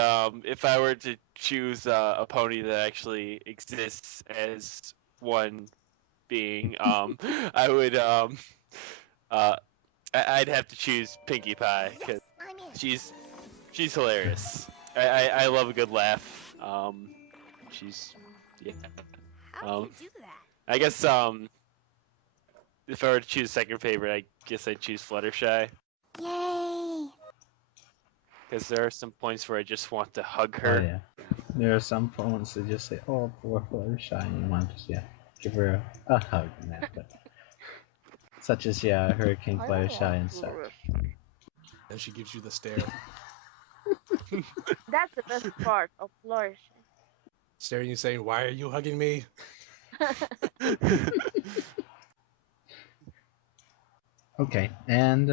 if I were to choose a pony that actually exists as one being, I would I'd have to choose Pinkie Pie because she's hilarious. I love a good laugh. She's yeah. How do you do that? I guess if I were to choose a second favorite, I guess I'd choose Fluttershy. Yay! Because there are some points where I just want to hug her. Oh, yeah. There are some moments that just say, "Oh, poor Fluttershy," and you want to just give her a hug and that. But such as Hurricane Fluttershy and such. And she gives you the stare. That's the best part of Fluttershy. Staring and saying, "Why are you hugging me?" Okay, and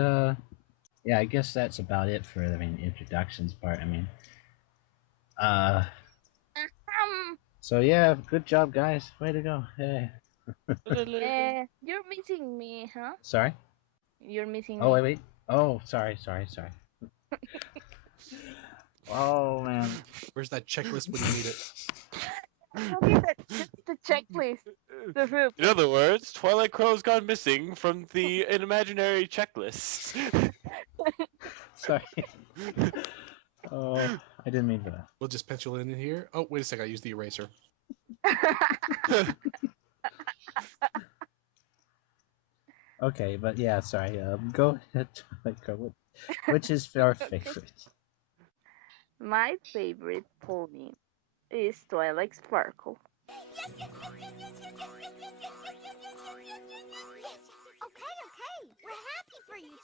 yeah, I guess that's about it for the introductions part. So yeah, good job, guys. Way to go. Hey. You're missing me, huh? Sorry? You're missing Oh, me. wait. Oh, sorry. Oh, man. Where's that checklist when you need it? The checklist. The hoop. In other words, Twilight Crow's gone missing from an imaginary checklist. Sorry. Oh, I didn't mean for that. We'll just pencil it in here. Oh, wait a second. I used the eraser. Okay, but yeah, sorry. Go ahead, Twilight Crow. Which is your favorite? My favorite pony is Twilight Sparkle. Yes. Okay. We're happy for you,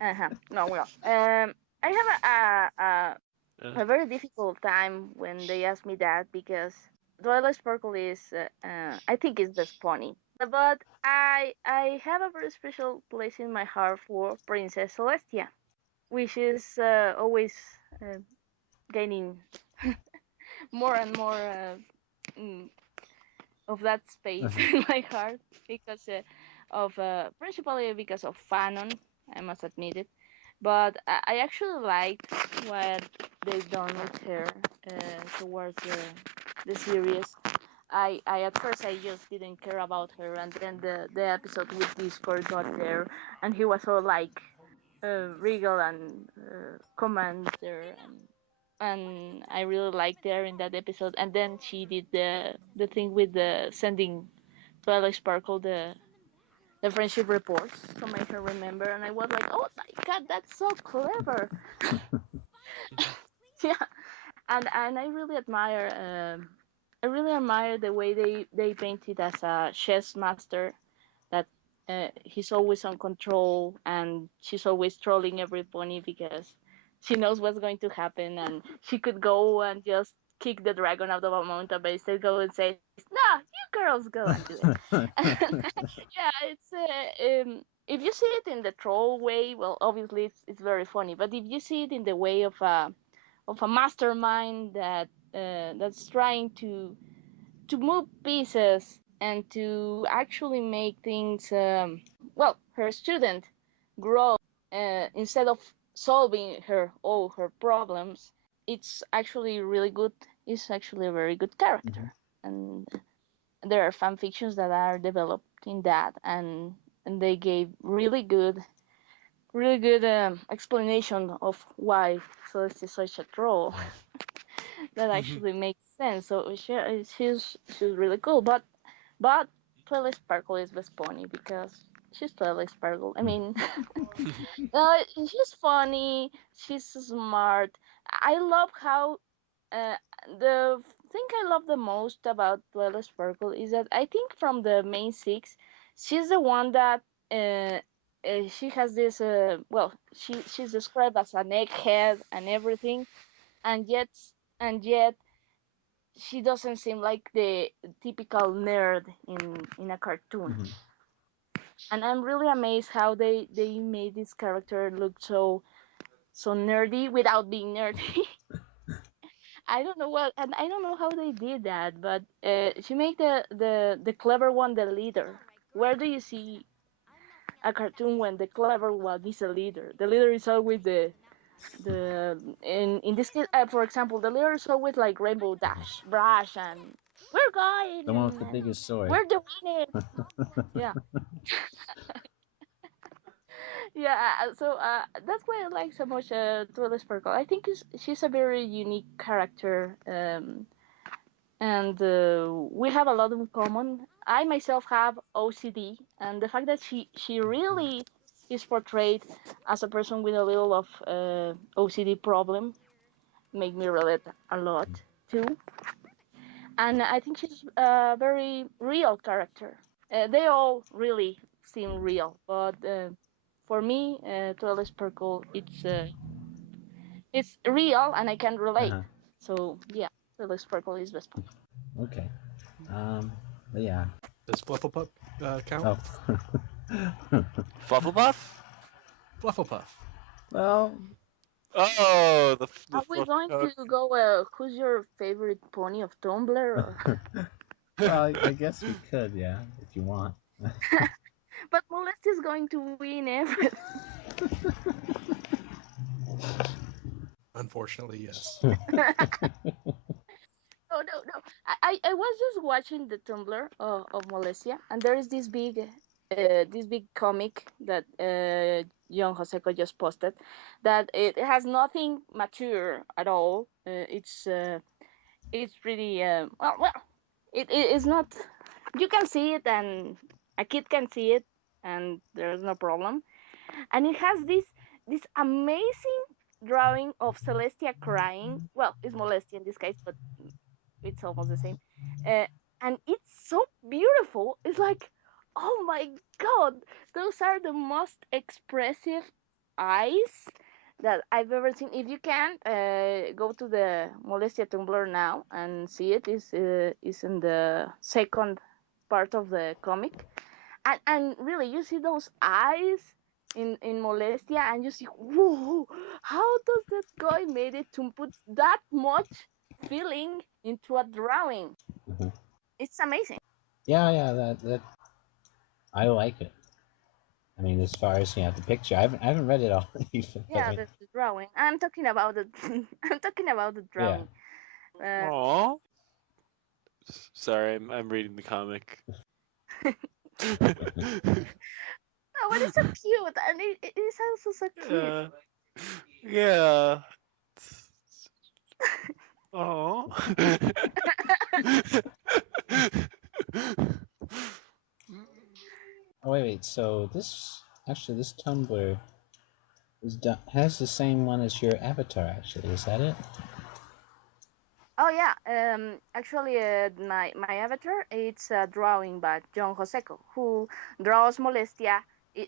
Twilight. No, well, I have a very difficult time when they ask me that because Twilight Sparkle is, I think, is best pony. But I have a very special place in my heart for Princess Celestia, which is always gaining more and more of that space in my heart because principally because of Fanon, I must admit it. But I actually liked what they've done with her towards the series. I at first I just didn't care about her, and then the episode with Discord got there, and he was all like regal and commander, and I really liked her in that episode. And then she did the thing with the sending Twilight Sparkle the friendship reports to make her remember, and I was like, oh my god, that's so clever. Yeah, and I really admire the way they painted as a chess master, that he's always on control and she's always trolling every pony because she knows what's going to happen, and she could go and just kick the dragon out of a mountain, but instead go and say, no, you girls go and do it. Yeah, it's if you see it in the troll way, well, obviously it's very funny, but if you see it in the way of a mastermind that's trying to move pieces and to actually make things her student grow instead of solving all her problems, it's actually really good. It's actually a very good character. And there are fan fictions that are developed in that, and they gave really good really good explanation of why Celeste is such a troll. That actually makes sense. So she's really cool. But Twilight Sparkle is best pony because she's Twilight Sparkle. I mean, she's funny. She's smart. I love how the thing I love the most about Twilight Sparkle is that I think from the main six, she's the one that she has this well, she's described as an egghead and everything, and yet she doesn't seem like the typical nerd in a cartoon. Mhm. And I'm really amazed how they made this character look so nerdy without being nerdy. I don't know what, and I don't know how they did that, but she made the clever one the leader. Where do you see a cartoon when the clever one is a leader? The leader is always the in this case, for example, the leader is always like Rainbow Dash, Brush, and we're going, The one with the and biggest sword. we're the winners. Yeah. Yeah, so that's why I like so much Twilight Sparkle. I think she's a very unique character, and we have a lot in common. I myself have OCD, and the fact that she really is portrayed as a person with a little of OCD problem make me relate a lot too. And I think she's a very real character. They all really seem real, but for me, Twilight Sparkle, it's real and I can relate. Uh-huh. So yeah, Twilight Sparkle is best one. Okay. But yeah. Does Flufflepuff count? Oh. Flufflepuff? Flufflepuff. Well. Oh, the Are we going to go? Who's your favorite pony of Tumblr? Or? Well, I guess we could, yeah, if you want. But Molest is going to win everything. Unfortunately, yes. No. I was just watching the Tumblr of Molestia, and there is this big comic that John Joseco just posted. That it has nothing mature at all. It's pretty well. It is not. You can see it, and a kid can see it, and there's no problem. And it has this amazing drawing of Celestia crying. Well, it's Molestia in this case, but it's almost the same. And it's so beautiful. It's like, oh my god, those are the most expressive eyes that I've ever seen. If you can, go to the Molestia Tumblr now and see it. Is in the second part of the comic, and really you see those eyes in Molestia, and you see, whoa, how does that guy made it to put that much feeling into a drawing? Mhm. It's amazing. Yeah, that I like it. I mean, as far as the picture, I haven't read it all. Even, Yeah, the drawing. I'm talking about the I'm talking about the drawing. Yeah. Aww. Sorry, I'm reading the comic. Oh, but it's so cute, and it is also so cute. Yeah. Oh. Oh wait. So this Tumblr has the same one as your avatar. Actually, is that it? Oh yeah. Actually, my avatar, it's a drawing by John Joseco, who draws Molestia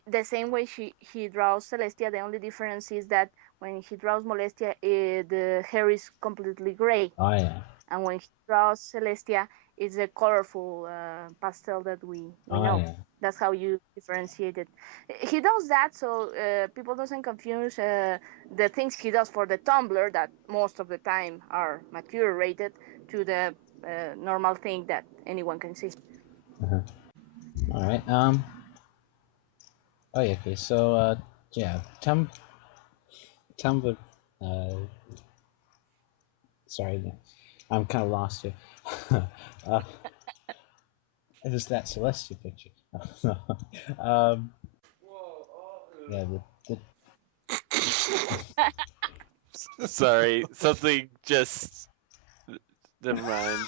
the same way he draws Celestia. The only difference is that when he draws Molestia, the hair is completely gray. Oh yeah. And when he draws Celestia, it's a colorful pastel that we know. Yeah. That's how you differentiate it. He does that so people doesn't confuse the things he does for the Tumblr, that most of the time are mature rated, to the normal thing that anyone can see. Uh-huh. All right. Oh yeah. Okay. So yeah. Tumblr. Sorry, I'm kind of lost here. It was that Celestia picture. Yeah, Sorry, something just. Never mind.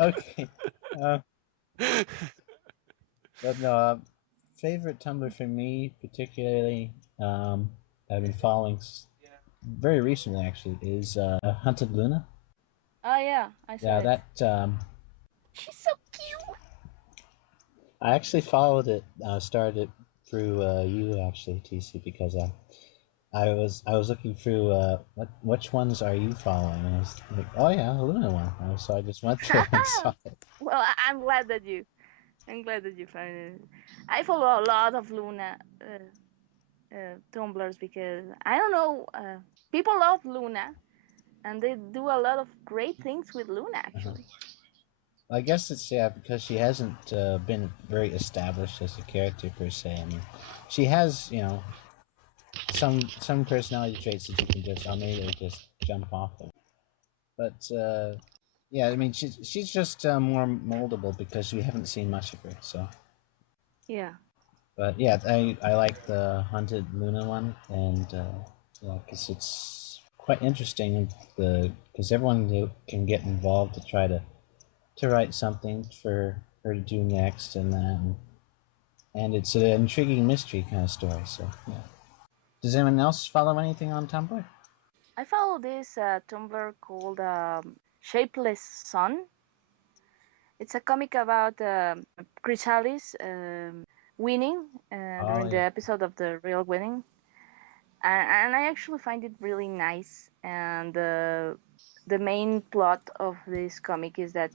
Okay. But no, favorite Tumblr for me, particularly, I've been following very recently actually, is Hunted Luna. Oh yeah, I saw Yeah, it. that She's so cute. I actually followed it. Started it through you actually, TC, because I was looking through which ones are you following? And I was like, oh yeah, the Luna one. So I just went through and saw it. Well, I'm glad that you found it. I follow a lot of Luna Tumblrs because I don't know, people love Luna, and they do a lot of great things with Luna actually. I guess it's because she hasn't been very established as a character per se. I mean, she has some personality traits that you can just immediately just jump off of. But yeah, I mean she's just more moldable because we haven't seen much of her. So. Yeah. But yeah, I like the Hunted Luna one, and yeah, because it's quite interesting. Because everyone can get involved to try to write something for her to do next, and it's an intriguing mystery kind of story. So yeah. Does anyone else follow anything on Tumblr? I follow this Tumblr called Shapeless Sun. It's a comic about Chrysalis winning during the episode of the real wedding, and I actually find it really nice. And the main plot of this comic is that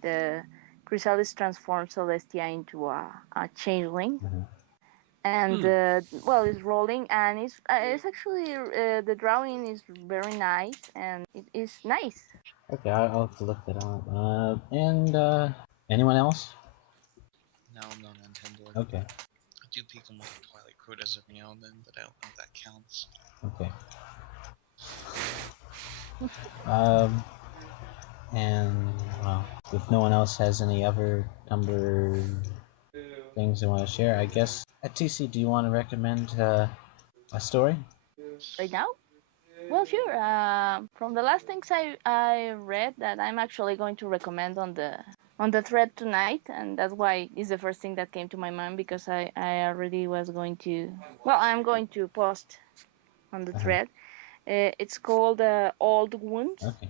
Chrysalis transforms Celestia into a changeling. Mm-hmm. And well, it's rolling, and it's actually the drawing is very nice, and it is nice. Okay, I'll have to look that up. And anyone else? No, not on Tumblr. Okay. I do peek on like Twilight Code as every now and then, but I don't know if that counts. Okay. And well, if no one else has any other Tumblr things they want to share, I guess. At TC, do you want to recommend a story? Right now? Well, sure. From the last things I read, that I'm actually going to recommend on the thread tonight, and that's why it's the first thing that came to my mind, because I already was going to. Well, I'm going to post on the thread. It's called Old Wounds. Okay.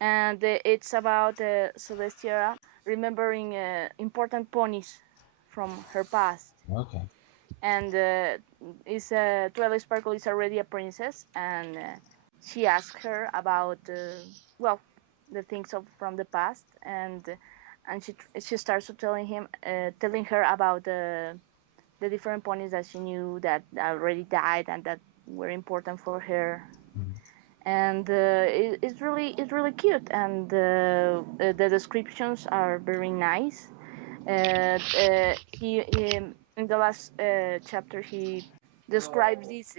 And it's about Celestia remembering important ponies from her past. Okay. And Twilight Sparkle is already a princess, and she asks her about the things from the past, and she starts telling her about the different ponies that she knew that already died and that were important for her. And it's really cute, and the descriptions are very nice. He in the last chapter he describes this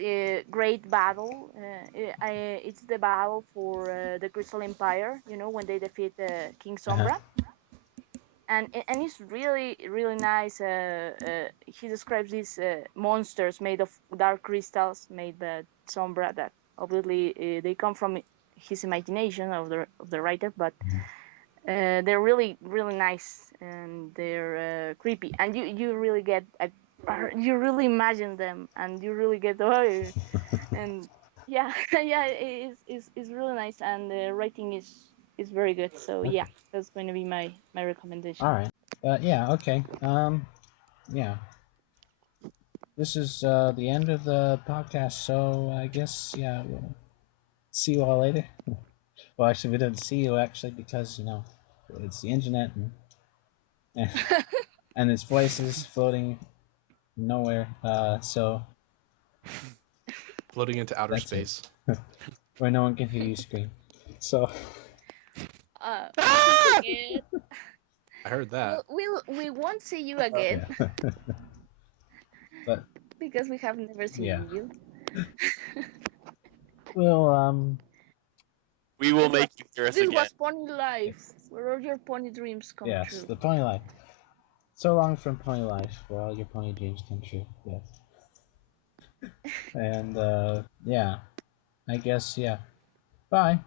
great battle. It's the battle for the Crystal Empire. You know, when they defeat King Sombra. And it's really nice. He describes these monsters made of dark crystals made by Sombra, that obviously they come from his imagination of the writer, but they're really nice, and they're creepy, and you really get you really imagine them, and you really get and yeah it's really nice, and the writing is very good. So yeah, that's going to be my recommendation. All right. Yeah. Okay. Yeah. This is the end of the podcast, so I guess we'll see you all later. Well, actually, we didn't see you actually because it's the internet and its voices floating nowhere. So Floating into outer space. Where no one can hear you scream. So. I heard that. We won't see you again. But because we have never seen you. Well, we will make you hear us again. This was PonyLife, where all your pony dreams come true. Yes, the PonyLife. So long from PonyLife, where all your pony dreams come true. Yes. And, yeah. I guess, yeah. Bye.